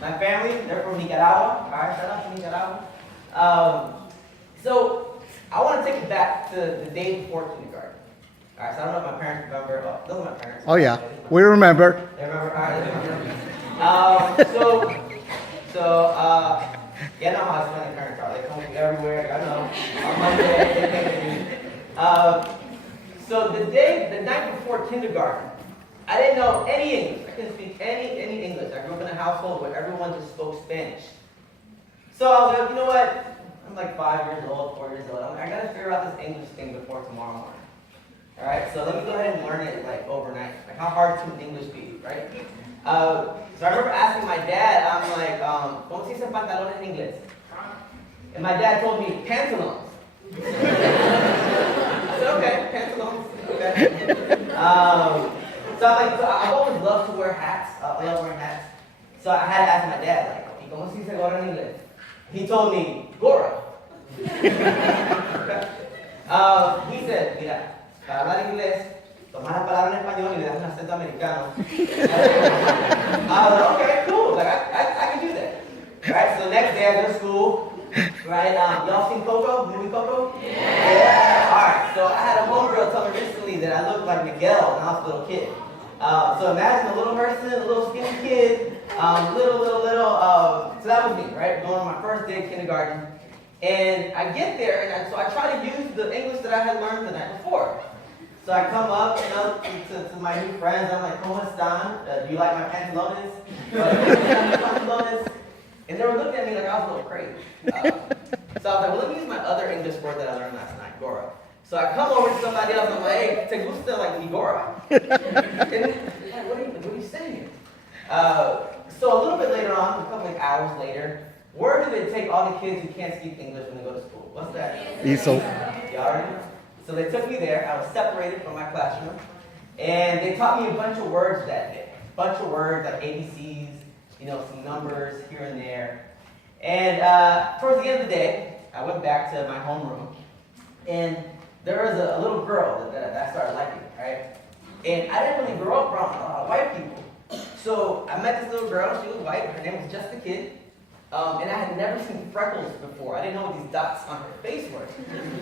My family, they're from Nicaragua. All right, shout out to Nicaragua. So I want to take it back to the day before kindergarten. All right, so I don't know if my parents remember. Oh, those are my parents. Oh, yeah. We remember. They remember? All right, they remember. Yeah, I know how funny parents are. They come from everywhere. I know. On Monday, they came to me. So the night before kindergarten, I didn't know any English. I couldn't speak any English. I grew up in a household where everyone just spoke Spanish. So I was like, you know what? I'm like 5 years old, 4 years old. I'm like, I gotta figure out this English thing before tomorrow morning. All right, so let me go ahead and learn it like overnight. Like, how hard can English be, right? So I remember asking my dad, I'm like, ¿cómo se dice pantalones en inglés? And my dad told me, pantalones. I said, okay, pantalones, okay. So I've always loved to wear hats. I love wearing hats. So I had to ask my dad, like, ¿y cómo se dice gorra en inglés? He told me, gorra. He said, mira, para hablar inglés, tomas la palabra en español y le das un acento americano. I was like, okay, cool. Like, I can do that. Right, so the next day I go to school. Right, y'all seen Coco? Movie Coco? Yeah. Alright, so I had a homegirl tell me recently that I looked like Miguel when I was a little kid. So imagine a little Gerson, a little skinny kid, so that was me, right? Going on my first day of kindergarten. And I get there, and so I try to use the English that I had learned the night before. So I come up, to my new friends. I'm like, ¿Cómo están? Do you like my pantalones? And they were looking at me like I was a little crazy. So I was like, well, let me use my other English word that I learned last night, Gora. So I come over to somebody else, and I'm like, hey, te gusta like mi Gora? And they're like, what are you saying? So a little bit later on, a couple of hours later, where do they take all the kids who can't speak English when they go to school? What's that? ESOL. Y'all already know? So they took me there. I was separated from my classroom. And they taught me a bunch of words that day. A bunch of words like ABCs, some numbers here and there. And towards the end of the day, I went back to my homeroom. And there was a little girl that I started liking, right? And I didn't really grow up around white people. So I met this little girl. She was white. Her name was Just a Kid. And I had never seen freckles before. I didn't know what these dots on her face were.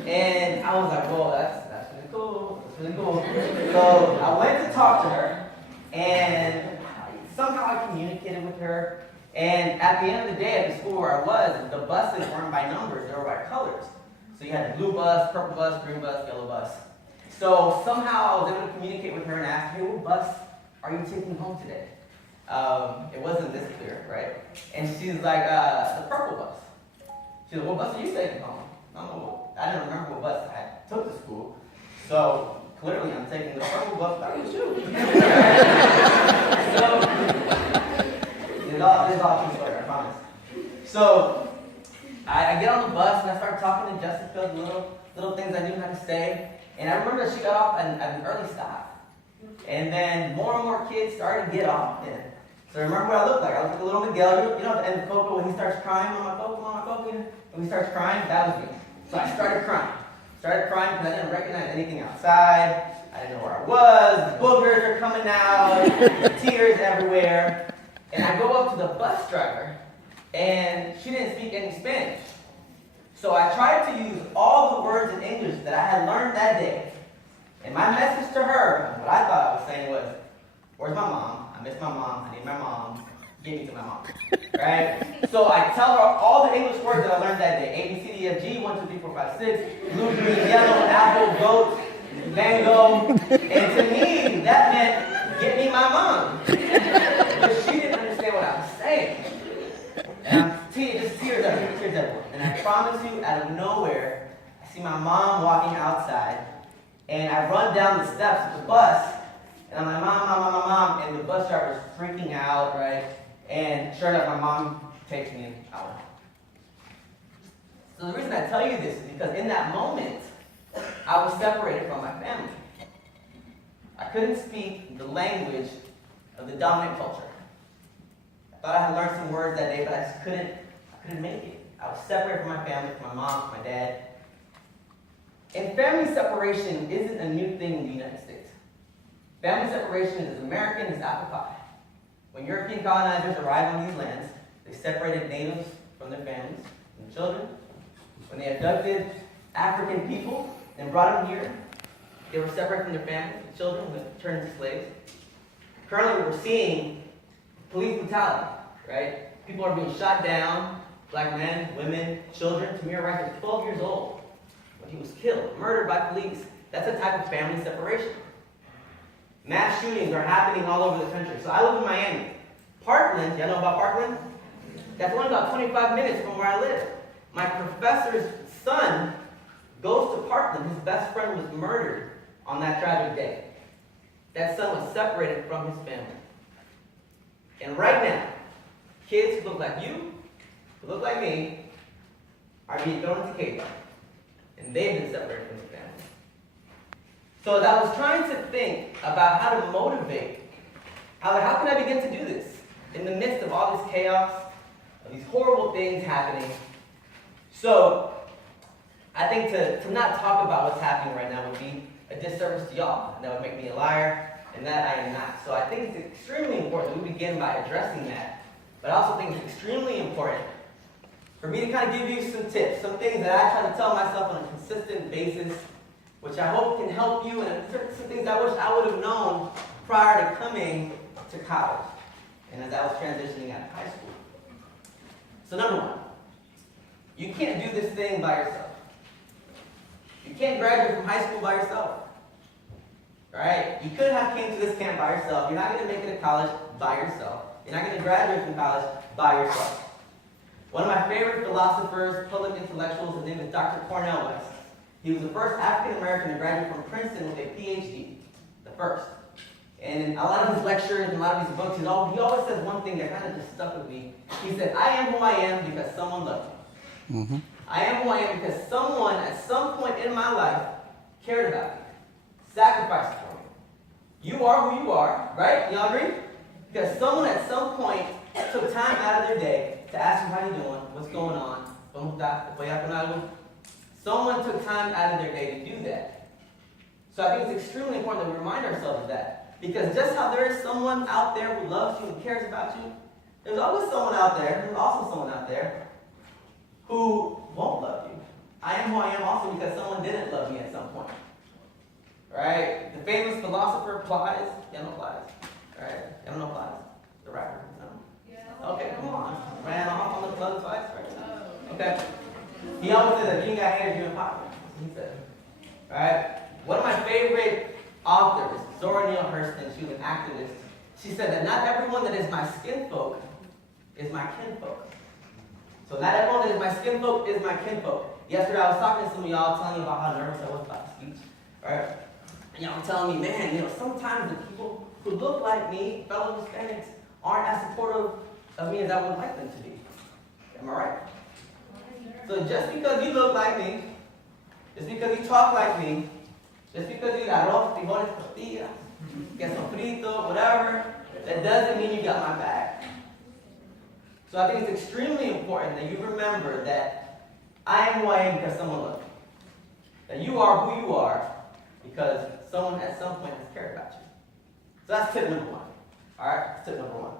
And I was like, well, that's really cool. That's really cool. So I went to talk to her, and somehow I communicated with her. And at the end of the day, at the school where I was, the buses weren't by numbers, they were by colors. So you had the blue bus, purple bus, green bus, yellow bus. So somehow I was able to communicate with her and ask, hey, what bus are you taking home today? It wasn't this clear, right? And she's like, the purple bus. She's like, what bus are you taking home? I didn't remember what bus I took to school. So clearly I'm taking the purple bus back to school. So, this is all true story, I promise. So I get on the bus and I start talking to Jessica, the little things I knew how to say. And I remember that she got off at an early stop. And then more and more kids started to get off. So remember what I looked like. I looked like a little Miguel. At the end of Coco when he starts crying, Mama Coco, when he starts crying, that was me. So I started crying. Because I didn't recognize anything outside. I didn't know where I was. The boogers are coming out. Tears everywhere. And I go up to the bus driver, and she didn't speak any Spanish. So I tried to use all the words in English that I had learned that day. And my message to her, what I thought I was saying was, where's my mom? I miss my mom. I need my mom. Give me to my mom. Right? So I tell her all the English words that I learned that day. A, B, C, D, F, G, 1, 2, 3, 4, 5, 6. Blue, green, yellow, apple, goat, mango. And to me, that meant, get me my mom. But she didn't understand what I was saying. And just tears everywhere. And I promise you, out of nowhere, I see my mom walking outside. And I run down the steps of the bus, and I'm like, Mom, and the bus driver's freaking out, right? And sure enough, my mom takes me out. So the reason I tell you this is because in that moment, I was separated from my family. I couldn't speak the language of the dominant culture. I thought I had learned some words that day, but I just couldn't make it. I was separated from my family, from my mom, from my dad. And family separation isn't a new thing in the United States. Family separation is as American as apple pie. When European colonizers arrived on these lands, They separated natives from their families and children. When they abducted African people and brought them here, they were separated from their families and children and turned into slaves. Currently, we're seeing police brutality, right? People are being shot down, black men, women, children. Tamir Rice was 12 years old when he was killed, murdered by police. That's a type of family separation. Mass shootings are happening all over the country. So I live in Miami. Parkland, y'all know about Parkland? That's only about 25 minutes from where I live. My professor's son goes to Parkland. His best friend was murdered on that tragic day. That son was separated from his family. And right now, kids who look like you, who look like me, are being thrown into cages. And they've been separated from their family. So as I was trying to think about how to motivate, how can I begin to do this in the midst of all this chaos, of these horrible things happening? So I think to not talk about what's happening right now would be a disservice to y'all. And that would make me a liar, and that I am not. So I think it's extremely important that we begin by addressing that. But I also think it's extremely important for me to kind of give you some tips, some things that I try to tell myself on a consistent basis, which I hope can help you, and some things I wish I would have known prior to coming to college and as I was transitioning out of high school. So number one, you can't do this thing by yourself. You can't graduate from high school by yourself. Right? You couldn't have came to this camp by yourself. You're not going to make it to college by yourself. You're not going to graduate from college by yourself. One of my favorite philosophers, public intellectuals, his name is Dr. Cornel West. He was the first African American to graduate from Princeton with a PhD. The first. And in a lot of his lectures and a lot of his books, he always says one thing that kind of just stuck with me. He said, I am who I am because someone loved me. Mm-hmm. I am who I am because someone at some point in my life cared about me, sacrificed for me. You are who you are, right? Y'all agree? Because someone at some point took time out of their day to ask you how you doing, what's going on. Someone took time out of their day to do that. So I think it's extremely important that we remind ourselves of that. Because just how there is someone out there who loves you and cares about you, there's always someone out there, there's also someone out there who won't love you. I am who I am also because someone didn't love me at some point. Right? The famous philosopher Plies, you know Plies, right? You don't know Plies? The rapper, no? Yeah. Okay, come on. Ran off on the plug twice, right? Okay. He always said that if you ain't got haters, you ain't popular. He said. Right? One of my favorite authors, Zora Neale Hurston, she was an activist. She said that not everyone that is my kinfolk is my kinfolk. So not everyone that is my kinfolk is my kinfolk. Yesterday I was talking to some of y'all, telling you about how nervous I was about the speech. Right? And y'all telling me, man, sometimes the people who look like me, fellow Hispanics, aren't as supportive of me as I would like them to be. Am I right? So just because you look like me, just because you talk like me, just because you got arroz, frijoles, tortillas, queso frito, whatever, that doesn't mean you got my back. So I think it's extremely important that you remember that I am who I am because someone loves you. That you are who you are because someone at some point has cared about you. So that's tip number one. Alright, that's tip number one.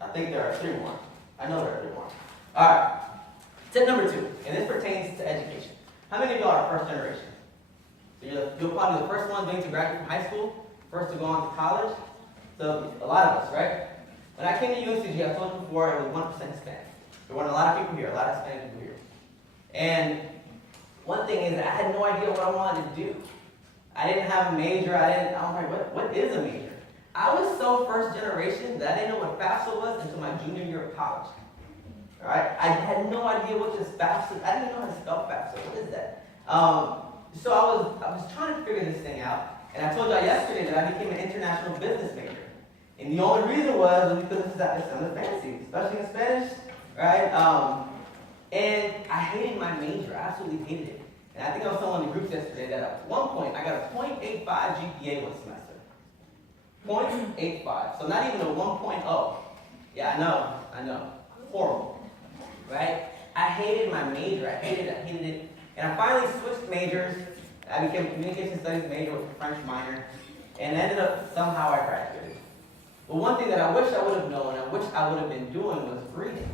I think there are three more. I know there are three more. Alright. Tip number two, and this pertains to education. How many of y'all are first generation? So you're probably the first one going to graduate from high school, first to go on to college. So a lot of us, right? When I came to UNCG, I told you before, it was 1% Hispanic. There weren't a lot of people here, a lot of Hispanic people here. And one thing is that I had no idea what I wanted to do. I didn't have a major. I was like, what is a major? I was so first generation that I didn't know what FAFSA was until my junior year of college. All right? I had no idea what this FAFSA, I didn't even know how to spell FAFSA. What is that? So I was trying to figure this thing out. And I told y'all yesterday that I became an international business major. And the only reason was because it sounded fancy, especially in Spanish, right? And I hated my major. I absolutely hated it. And I think I was telling the groups yesterday that at one point I got a 0.85 GPA one semester. 0.85. So not even a 1.0. Yeah, I know. Horrible. Right? I hated my major. I hated it. And I finally switched majors. I became a communication studies major with a French minor. And ended up, somehow I graduated. But one thing that I wish I would have known, I wish I would have been doing was reading.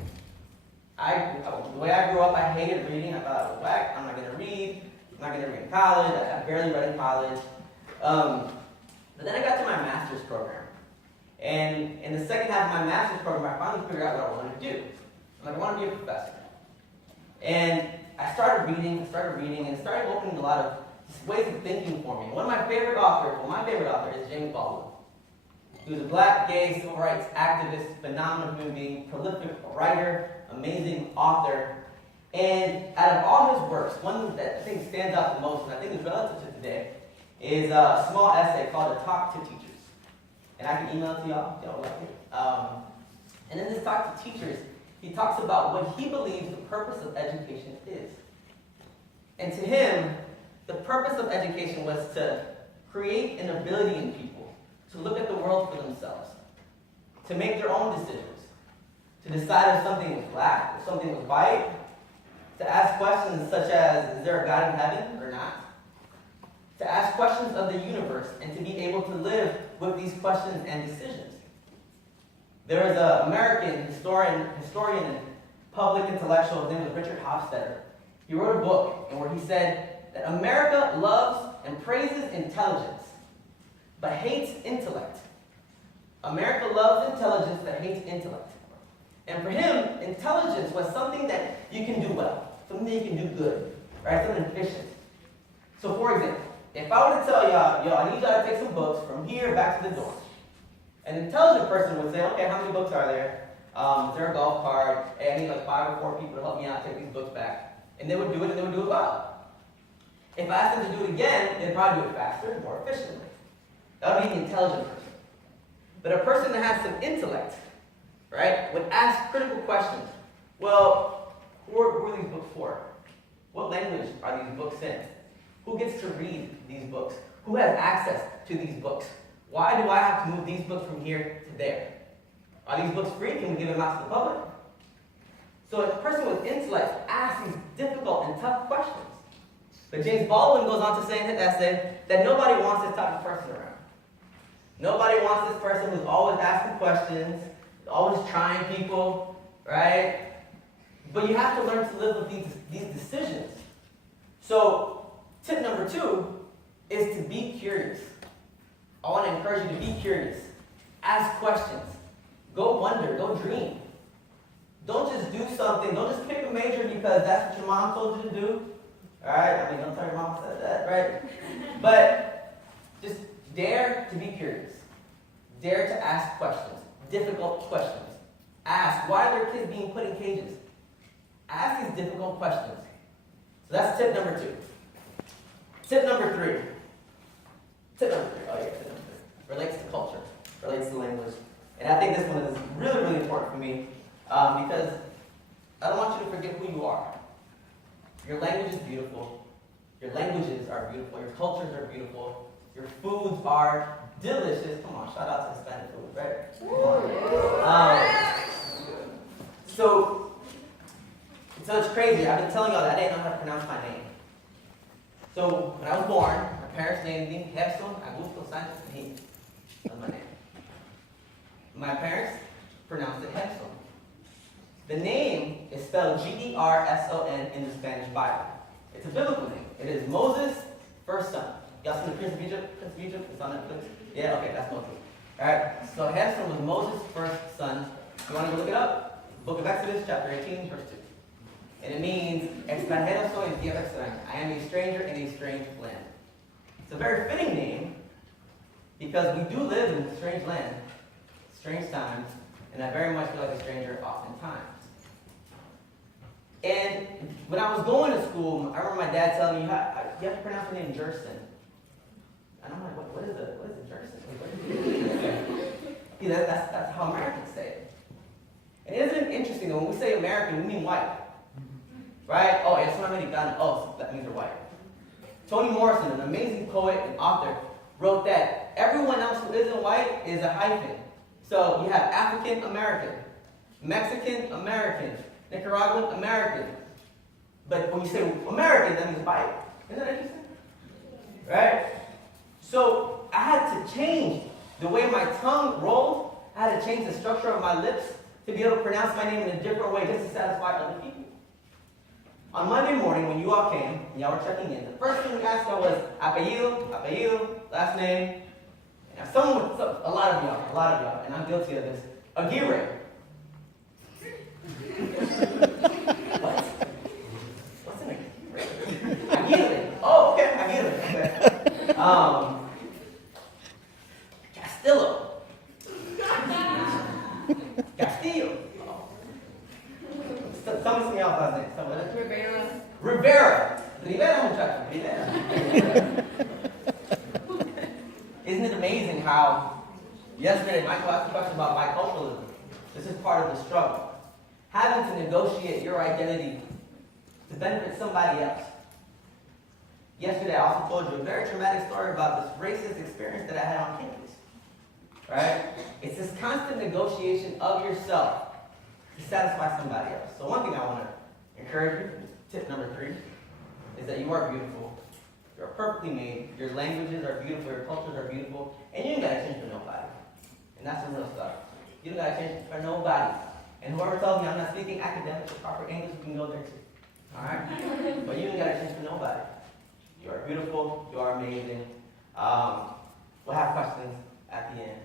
The way I grew up, I hated reading. I thought I was whack. I'm not going to read. I'm not going to read in college. I barely read in college. But then I got to my master's program. And in the second half of my master's program, I finally figured out what I wanted to do. I'm like, I want to be a professor. And I started reading, and it started opening a lot of ways of thinking for me. One of my favorite authors, my favorite author is James Baldwin. He was a black, gay, civil rights activist, phenomenal human being, prolific writer, amazing author. And out of all his works, one that I think stands out the most, and I think is relative to today, is a small essay called A Talk to Teachers. And I can email it to y'all if y'all like it. And in this Talk to Teachers, he talks about what he believes the purpose of education is. And to him, the purpose of education was to create an ability in people to look at the world for themselves, to make their own decisions, to decide if something was black, if something was white, to ask questions such as, is there a God in heaven or not? To ask questions of the universe and to be able to live with these questions and decisions. There is an American historian and public intellectual, his name was Richard Hofstadter. He wrote a book where he said that America loves and praises intelligence, but hates intellect. America loves intelligence, but hates intellect. And for him, intelligence was something that you can do well, something that you can do good, right? Something efficient. So for example, if I were to tell y'all, I need y'all to take some books from here back to the dorm. An intelligent person would say, okay, how many books are there? Is there a golf cart? Hey, I need like 5 or 4 people to help me out take these books back. And they would do it, and they would do it well. If I asked them to do it again, they'd probably do it faster and more efficiently. That would be an intelligent person. But a person that has some intellect, right, would ask critical questions. Well, who are these books for? What language are these books in? Who gets to read these books? Who has access to these books? Why do I have to move these books from here to there? Are these books free? Can we give them out to the public? So a person with intellect asks these difficult and tough questions. But James Baldwin goes on to say in his essay that nobody wants this type of person around. Nobody wants this person who's always asking questions, always trying people, right? But you have to learn to live with these decisions. So tip number 2 is to be curious. I want to encourage you to be curious. Ask questions. Go wonder. Go dream. Don't just do something. Don't just pick a major because that's what your mom told you to do. Alright? I mean, don't tell your mom said that, right? But just dare to be curious. Dare to ask questions. Difficult questions. Ask, why are their kids being put in cages? Ask these difficult questions. So that's tip number 2. Tip number 3. Relates to culture, relates to language. And I think this one is really, really important for me because I don't want you to forget who you are. Your language is beautiful. Your languages are beautiful. Your cultures are beautiful. Your foods are delicious. Come on, shout out to Hispanic food, right? Come on. So it's crazy. I've been telling y'all that I didn't know how to pronounce my name. So when I was born, my parents named me Gerson, Sanchez, and that's my name. My parents pronounced it Gerson. The name is spelled Gerson in the Spanish Bible. It's a biblical name. It is Moses' first son. Y'all seen the Prince of Egypt? Prince of Egypt? It's on Netflix? Yeah, okay, that's Moses. Alright, so Gerson was Moses' first son. You want to go look it up? Book of Exodus, chapter 18, verse 2. And it means, extranjero soy en tierra extraña. I am a stranger in a strange land. It's a very fitting name because we do live in a strange land, strange times, and I very much feel like a stranger oftentimes. And when I was going to school, I remember my dad telling me, you have to pronounce your name Gerson. And I'm like, what is it Gerson? Yeah, that's how Americans say it. And isn't it interesting that when we say American, we mean white? Right? Oh, es un americano. Oh, so that means they're white. Toni Morrison, an amazing poet and author, wrote that everyone else who isn't white is a hyphen. So you have African American, Mexican American, Nicaraguan American. But when you say American, that means white. Isn't that interesting? Right? So I had to change the way my tongue rolled. I had to change the structure of my lips to be able to pronounce my name in a different way just to satisfy other people. On Monday morning, when you all came, and y'all were checking in, the first thing we asked y'all was apellido, last name. And a lot of y'all, and I'm guilty of this, Aguirre. What? What's an Aguirre? Aguirre. Oh, okay, Aguirre. Okay. Castillo. Oh. Some of y'all last name. Rivera, muchacho. Rivera. Isn't it amazing how yesterday Michael asked a question about biculturalism? This is part of the struggle. Having to negotiate your identity to benefit somebody else. Yesterday I also told you a very traumatic story about this racist experience that I had on campus. Right? It's this constant negotiation of yourself to satisfy somebody else. So one thing I want to encourage you, tip number 3, is that you are beautiful. You're perfectly made. Your languages are beautiful. Your cultures are beautiful. And you ain't got to change for nobody. And that's some real stuff. You don't got to change for nobody. And whoever tells me I'm not speaking academic or proper English, we can go there too. Alright? But you ain't got to change for nobody. You are beautiful. You are amazing. We'll have questions at the end.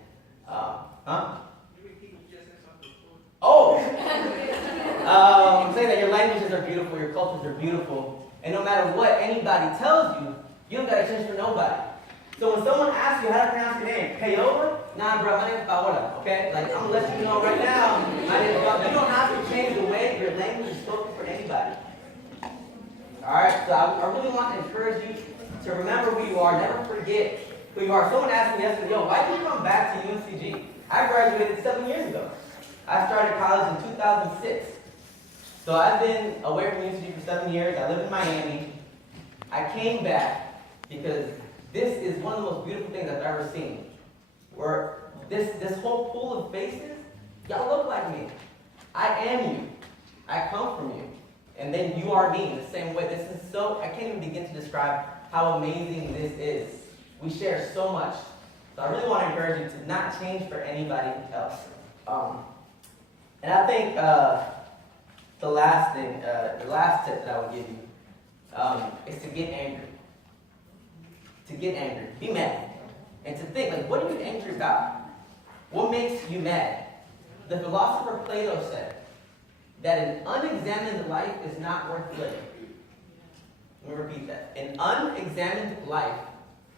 I'm saying that your languages are beautiful, your cultures are beautiful, and no matter what anybody tells you, you don't gotta change for nobody. So when someone asks you how to pronounce your name, Paola? Nah, bro, my name is Paola, okay? Like, I'm gonna let you know right now, my name is Paola. You don't have to change the way your language is spoken for anybody. Alright, so I really want to encourage you to remember who you are, never forget who you are. Someone asked me yesterday, yo, why did you come back to UNCG? I graduated 7 years ago. I started college in 2006. So I've been away from UNCG for 7 years. I live in Miami. I came back because this is one of the most beautiful things I've ever seen. Where this whole pool of faces, y'all look like me. I am you. I come from you. And then you are me in the same way. This is so, I can't even begin to describe how amazing this is. We share so much. So I really want to encourage you to not change for anybody else. And I think the last tip that I would give you is to get angry. To get angry. Be mad. And to think, like, what are you angry about? What makes you mad? The philosopher Plato said that an unexamined life is not worth living. Let me repeat that. An unexamined life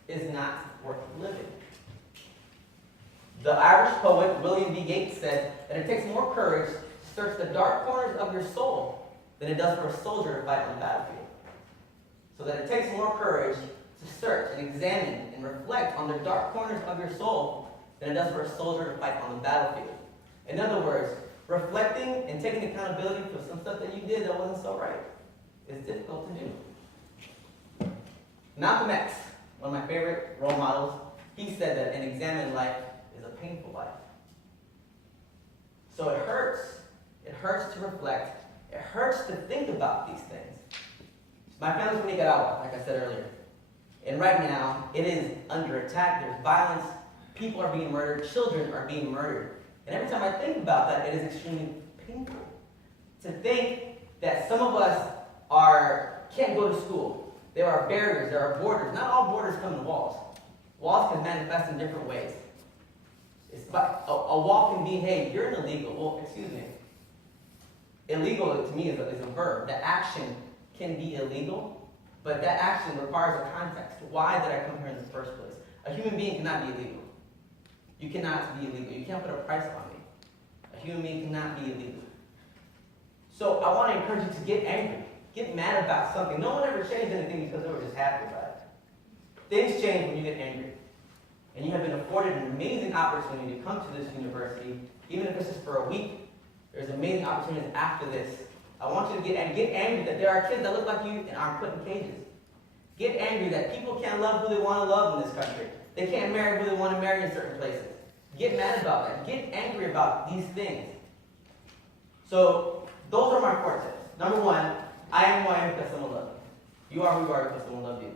is not worth living. The Irish poet William B. Yeats said that it takes more courage to search the dark corners of your soul than it does for a soldier to fight on the battlefield. So that it takes more courage to search and examine and reflect on the dark corners of your soul than it does for a soldier to fight on the battlefield. In other words, reflecting and taking accountability for some stuff that you did that wasn't so right is difficult to do. Malcolm X, one of my favorite role models, he said that an examined life is a painful life. So it hurts. It hurts to reflect. It hurts to think about these things. My family's from Nicaragua, like I said earlier. And right now, it is under attack. There's violence. People are being murdered. Children are being murdered. And every time I think about that, it is extremely painful. To think that some of us can't go to school. There are barriers. There are borders. Not all borders come in walls. Walls can manifest in different ways. A wall can be, hey, you're an illegal. Well, excuse me. Illegal to me is a verb. The action can be illegal, but that action requires a context. Why did I come here in the first place? A human being cannot be illegal. You cannot be illegal. You can't put a price on me. A human being cannot be illegal. So I want to encourage you to get angry. Get mad about something. No one ever changed anything because they were just happy about it. Things change when you get angry. And you have been afforded an amazing opportunity to come to this university, even if it's just for a week. There's amazing opportunities after this. I want you to get angry that there are kids that look like you and aren't put in cages. Get angry that people can't love who they want to love in this country. They can't marry who they want to marry in certain places. Get mad about that. Get angry about these things. So, those are my 4 tips. Number 1, I am who I am because someone loved me. You are who you are because someone loved you.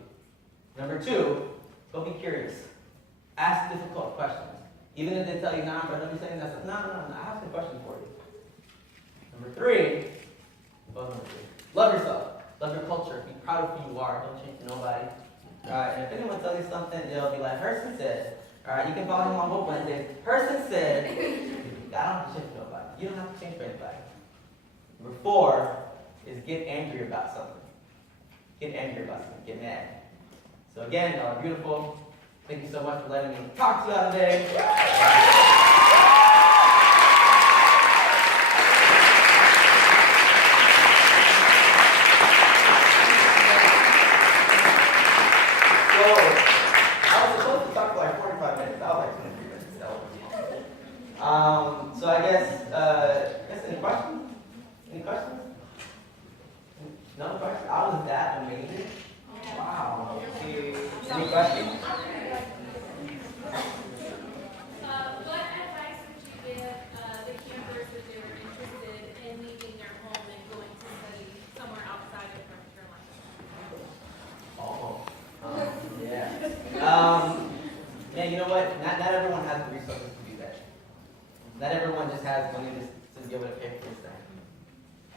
Number 2, go be curious. Ask difficult questions. Even if they tell you, nah, bro, don't be saying that stuff. No, I have some questions for you. Number three, love yourself. Love your culture. Be proud of who you are. Don't change for nobody. Alright, and if anyone tells you something, they'll be like, Gerson said. Alright, you can follow him on both Wednesdays. Gerson said, I don't have to change for nobody. You don't have to change for anybody. Number four is get angry about something. Get angry about something. Get mad. So again, y'all are beautiful. Thank you so much for letting me talk to y'all today. So, I was supposed to talk for like 45 minutes. That was like 23 minutes. So I guess any questions? Any questions? No questions? I was that amazing. Wow. Any questions? What advice would you give the campers if they were interested in leaving their home and going to study somewhere outside of North Carolina? Yeah, you know what? Not everyone has the resources to do that. Not everyone just has money to be able to pay for this thing.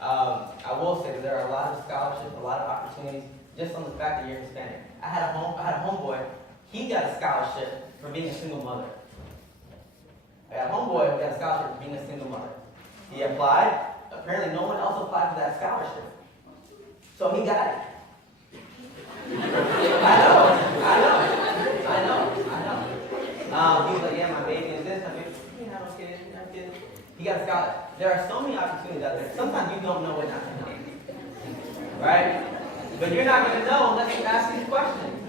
I will say that there are a lot of scholarships, a lot of opportunities, just on the fact that you're Hispanic. I had a homeboy. He got a scholarship for being a single mother. I got a homeboy who got a scholarship for being a single mother. He applied. Apparently, no one else applied for that scholarship, so he got it. I know. He was like, yeah, my baby is this, my baby. You know, I'm kidding. He got a scholarship. There are so many opportunities out there. Sometimes you don't know what not to do. Right? But you're not going to know unless you ask these questions.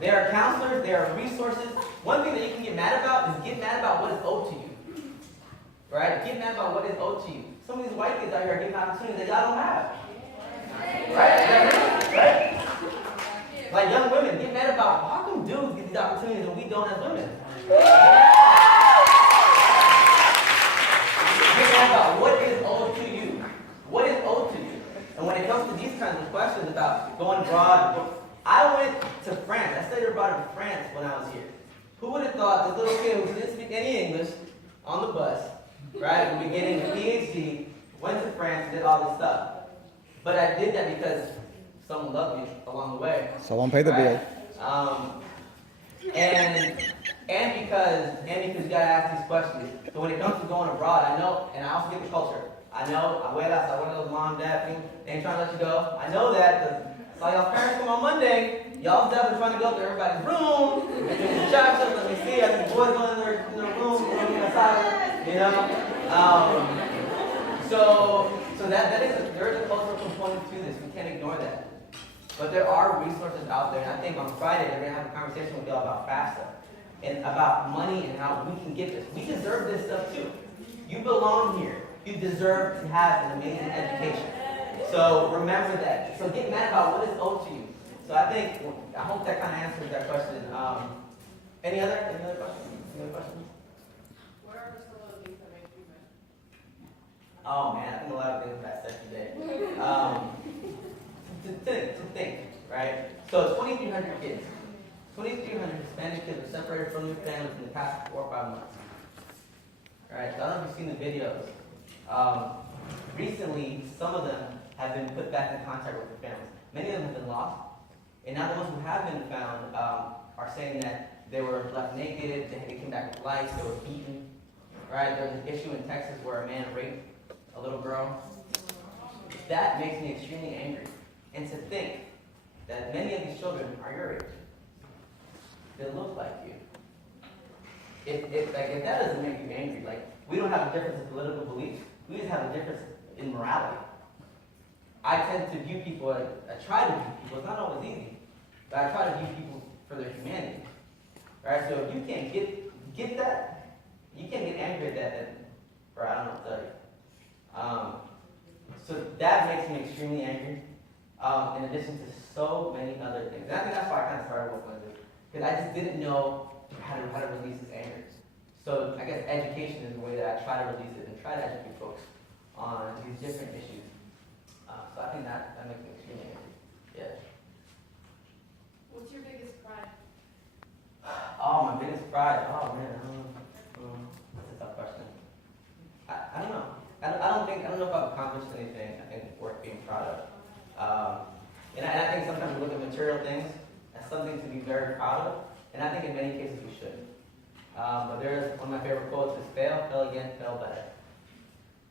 There are counselors, there are resources. One thing that you can get mad about is get mad about what is owed to you. Right? Get mad about what is owed to you. Some of these white kids out here are getting opportunities that y'all don't have. Right? Like young women, get mad about how come dudes get these opportunities and we don't as women? Get mad about what is owed to you. What is owed to you? And when it comes to these kinds of questions about going abroad, I went to France. I studied abroad in France when I was here. Who would have thought this little kid who didn't speak any English on the bus, right, would be getting a PhD, went to France, did all this stuff. But I did that because someone loved me along the way. Someone paid the bill. And because you gotta ask these questions. So when it comes to going abroad, I know, and I also get the culture. I know, I wait outside one of those mom, dad things, they ain't trying to let you go. I know that, because I saw y'all's parents come on Monday. Y'all's definitely trying to go to everybody's room, and do the church, let me see, I see boys going in their room, going outside, you know? So that is, there is a cultural component to this. We can't ignore that. But there are resources out there, and I think on Friday they're going to have a conversation with y'all about FAFSA and about money and how we can get this. We deserve this stuff too. You belong here. You deserve to have an amazing education. So remember that. So get mad about what is owed to you. So I hope that kind of answers that question. Any other questions? Any other questions? What are some of the things that make you mad? Oh man, I think a lot of things about sex today. To think, right? So 2,300 kids. 2,300 Hispanic kids were separated from their families in the past 4 or 5 months. Alright, so I don't know if you've seen the videos. Recently, some of them have been put back in contact with their families. Many of them have been lost. And now the ones who have been found are saying that they were left naked, they came back with lice, they were beaten. Right? There was an issue in Texas where a man raped a little girl. That makes me extremely angry. And to think that many of these children are your age. They look like you. If that doesn't make you angry, like, we don't have a difference in political beliefs. We just have a difference in morality. I tend to view people, I try to view people, it's not always easy, but I try to view people for their humanity. Right? So if you can't get that, you can't get angry at that, then, or I don't know what to tell you. So that makes me extremely angry, in addition to so many other things. And I think that's why I kind of started with Wednesday, because I just didn't know how to release this anger. So I guess education is the way that I try to release it and try to educate folks on these different issues. So I think that makes me extremely angry. Yeah. What's your biggest pride? Oh, my biggest pride. Oh man, I don't know. That's a tough question. I don't know. I don't know accomplished anything, I think it's worth being proud of. And I think sometimes we look at material things as something to be very proud of, and I think in many cases we should. But there's one of my favorite quotes is fail, fail again, fail better.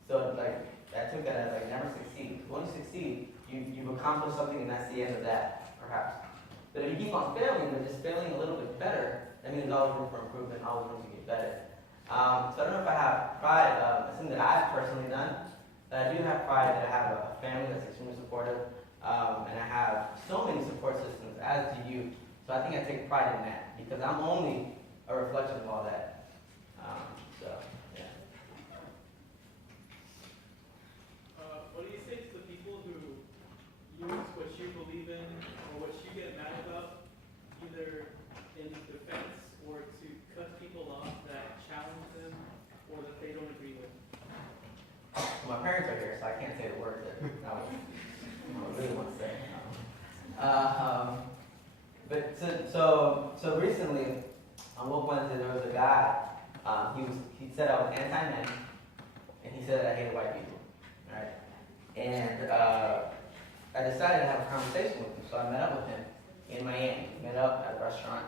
So like I took that as like never succeed. When you succeed, you've accomplished something and that's the end of that, perhaps. But if you keep on failing, but just failing a little bit better, that means there's always room for improvement, always room to get better. So I don't know if I have pride, something that I've personally done, but I do have pride that I have a family that's extremely supportive, and I have so many support systems, as do you. So I think I take pride in that, because I'm only a reflection of all that. So, yeah. What do you say to the people who use what you believe in or what you get mad about, either in defense or to cut people off that challenge them or that they don't agree with? Well, my parents are here, so I can't say the words that I really want to say. But so recently, on Woke Wednesday, there was a guy. He said I was anti-men, and he said that I hated white people, right? And I decided to have a conversation with him, so I met up with him in Miami. We met up at a restaurant,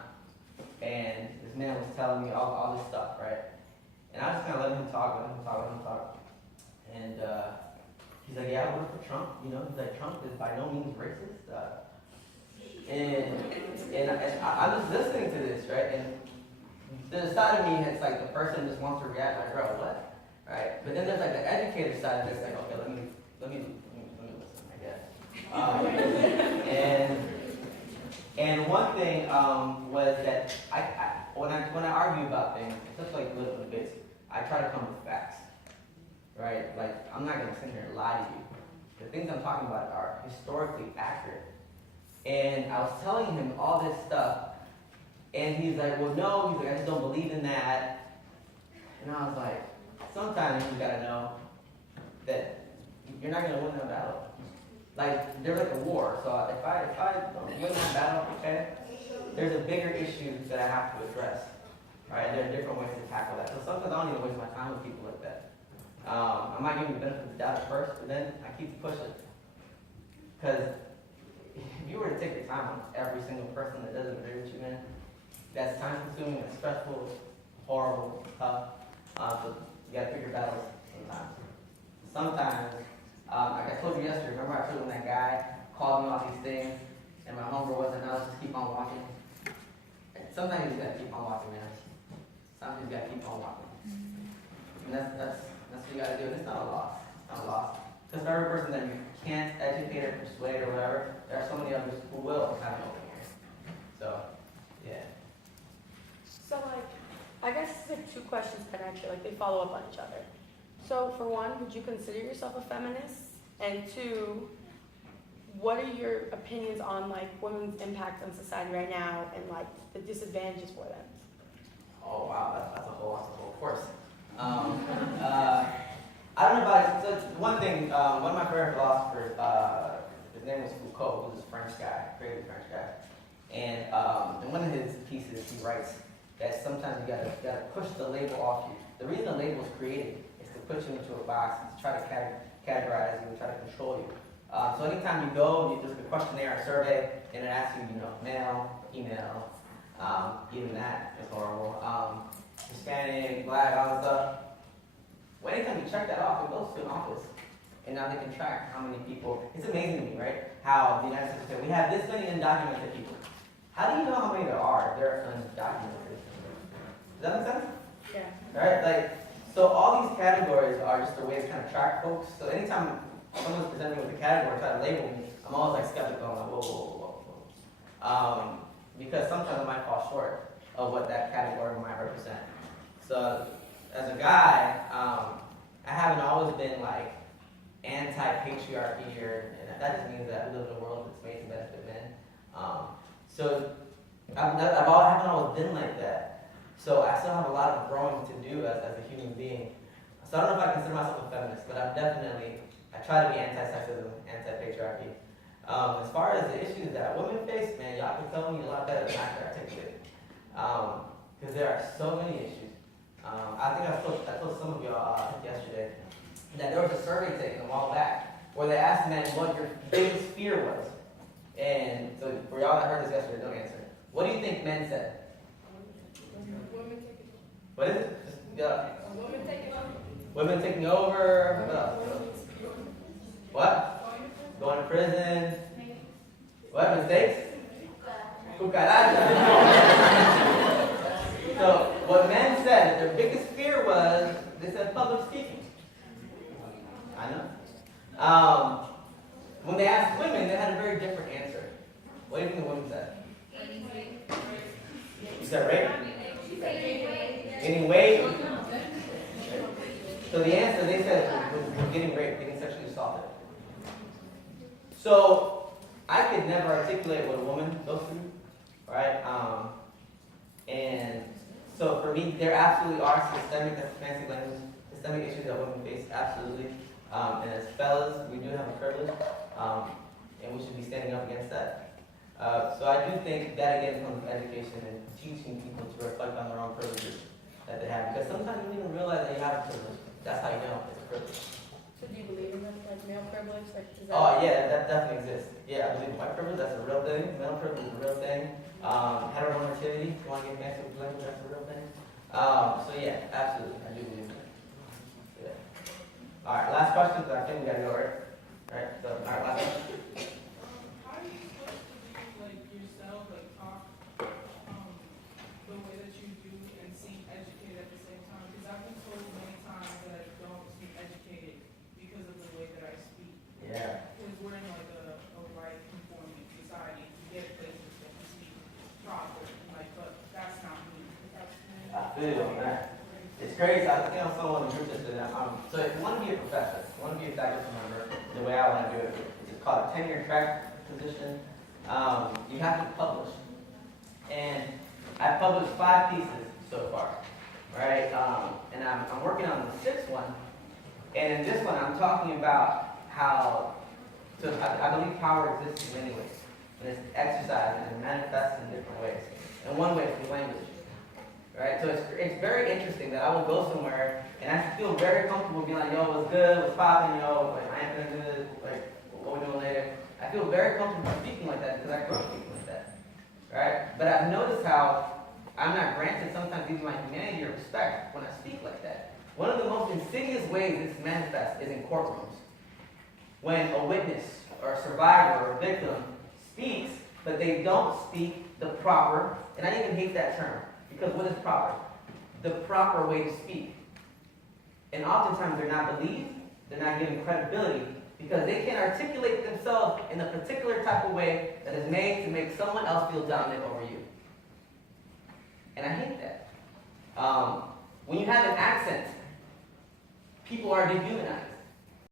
and this man was telling me all this stuff, right? And I just kind of let him talk. And he's like, yeah, I voted for Trump. You know, he's like, Trump is by no means racist. And I'm just listening to this, right? And there's a side of me that's like the person just wants to react like, bro, what? Right? But then there's like the educator side that's like, okay, let me listen, I guess. And one thing was that when I argue about things, it's just like little bits. I try to come with facts, right? Like I'm not gonna sit here and lie to you. The things I'm talking about are historically accurate. And I was telling him all this stuff, and he's like, well, no, he's like, I just don't believe in that. And I was like, sometimes you gotta know that you're not gonna win that battle. Like, there's like a war, so if I don't win that battle, okay, there's a bigger issue that I have to address, right? There are different ways to tackle that. So sometimes I don't even waste my time with people like that. I might give you the benefit of the doubt at first, but then I keep pushing. Because if you were to take your time on every single person that doesn't agree with you, man, that's time consuming, it's stressful, horrible, tough. So you gotta pick your battles sometimes. Sometimes, like I told you yesterday, remember I told you when that guy called me all these things and my homegirl wasn't, now let's just keep on walking. Sometimes you just gotta keep on walking, man. Sometimes you gotta keep on walking. And that's what you gotta do. And it's not a loss. It's not a loss. Because for every person that you can't educate or persuade or whatever, there are so many others who will have an open ear. So, yeah. So, like, I guess it's like two questions connected, like they follow up on each other. So, for one, would you consider yourself a feminist? And two, what are your opinions on like women's impact on society right now and like the disadvantages for them? Oh wow, that's a whole course. I don't know about it. So one thing, one of my favorite philosophers, his name was Foucault, who's a French guy, creative French guy. And in one of his pieces, he writes that sometimes you gotta push the label off you. The reason the label is created is to put you into a box, to try to categorize you, and try to control you. So anytime you go, there's a questionnaire, a survey, and it asks you, male, female, even that is horrible. Hispanic, black, all that stuff. Well, anytime you check that off, it goes to an office. And now they can track how many people. It's amazing to me, right? How the United States said, we have this many undocumented people. How do you know how many there are? They're undocumented. Does that make sense? Yeah. Right? Like, so all these categories are just a way to kind of track folks. So anytime someone's presenting me with a category, try to label me, I'm always like skeptical. I'm like, whoa. Because sometimes I might fall short of what that category might represent. So as a guy, I haven't always been like anti-patriarchy, and that just means that we live in a world that's made to benefit men. So I haven't always been like that. So I still have a lot of growing to do as a human being. So I don't know if I consider myself a feminist, but I try to be anti-sexism, anti-patriarchy. As far as the issues that women face, man, y'all can tell me a lot better than I can articulate. Because there are so many issues. I think I told some of y'all yesterday that there was a survey taken a while back where they asked men what your biggest fear was. And so for y'all that heard this yesterday, don't answer. What do you think men said? What is it? Just get up. Women taking over. What else? What? Going to prison. What? Mistakes? Cucaracha. So what men said, their biggest fear was, they said public speaking. I know. When they asked women, they had a very different answer. What do you think the women said? You said rape? Gaining weight? So the answer, they said, was getting raped, getting sexually assaulted. So I could never articulate what a woman goes through, right? And so for me, there absolutely are systemic, that's fancy language, systemic issues that women face, absolutely. And as fellas, we do have a privilege, and we should be standing up against that. So I do think that again comes with education and teaching people to reflect on their own privileges that they have. Because sometimes you don't even realize that you have a privilege. That's how you know it's a privilege. So do you believe in like male privilege? Like, is that Oh yeah, that definitely exists. Yeah, I believe white privilege, that's a real thing. Male privilege is a real thing. Heteronormativity, if you want to get fancy with language, that's a real thing. So yeah, absolutely, I do believe in it. Yeah. All right, last question, because I think we gotta go, right? All right, so, all right, last question. How are you supposed to be like yourself, like talk the way that you do and seem educated at the same time? Because I've been told many times that I don't seem educated because of the way that I speak. Yeah. Because we're in like a white conforming society. You get places that you speak proper, like, but that's not me. I feel you on that. It's crazy. I think I'm someone in the group that so if you want to be a professor, if you want to be a faculty member, the way I want to do it, it's called a tenure track position. You have to publish. And I've published 5 pieces so far, right? And I'm working on the 6th one. And in this one, I'm talking about how, I believe power exists in many ways. And it's exercised and it manifests in different ways. And one way is through language. Right? So it's very interesting that I will go somewhere and I feel very comfortable being like, yo, what's good, what's popping, yo, like, I ain't gonna do this, like, what we doing later. I feel very comfortable speaking like that because I grew up speaking like that. Right? But I've noticed how I'm not granted sometimes even my humanity or respect when I speak like that. One of the most insidious ways this manifests is in courtrooms. When a witness or a survivor or a victim speaks, but they don't speak the proper, and I even hate that term, because what is proper? The proper way to speak. And oftentimes they're not believed, they're not given credibility, because they can't articulate themselves in a particular type of way that is made to make someone else feel dominant over you. And I hate that. When you have an accent, people are dehumanized.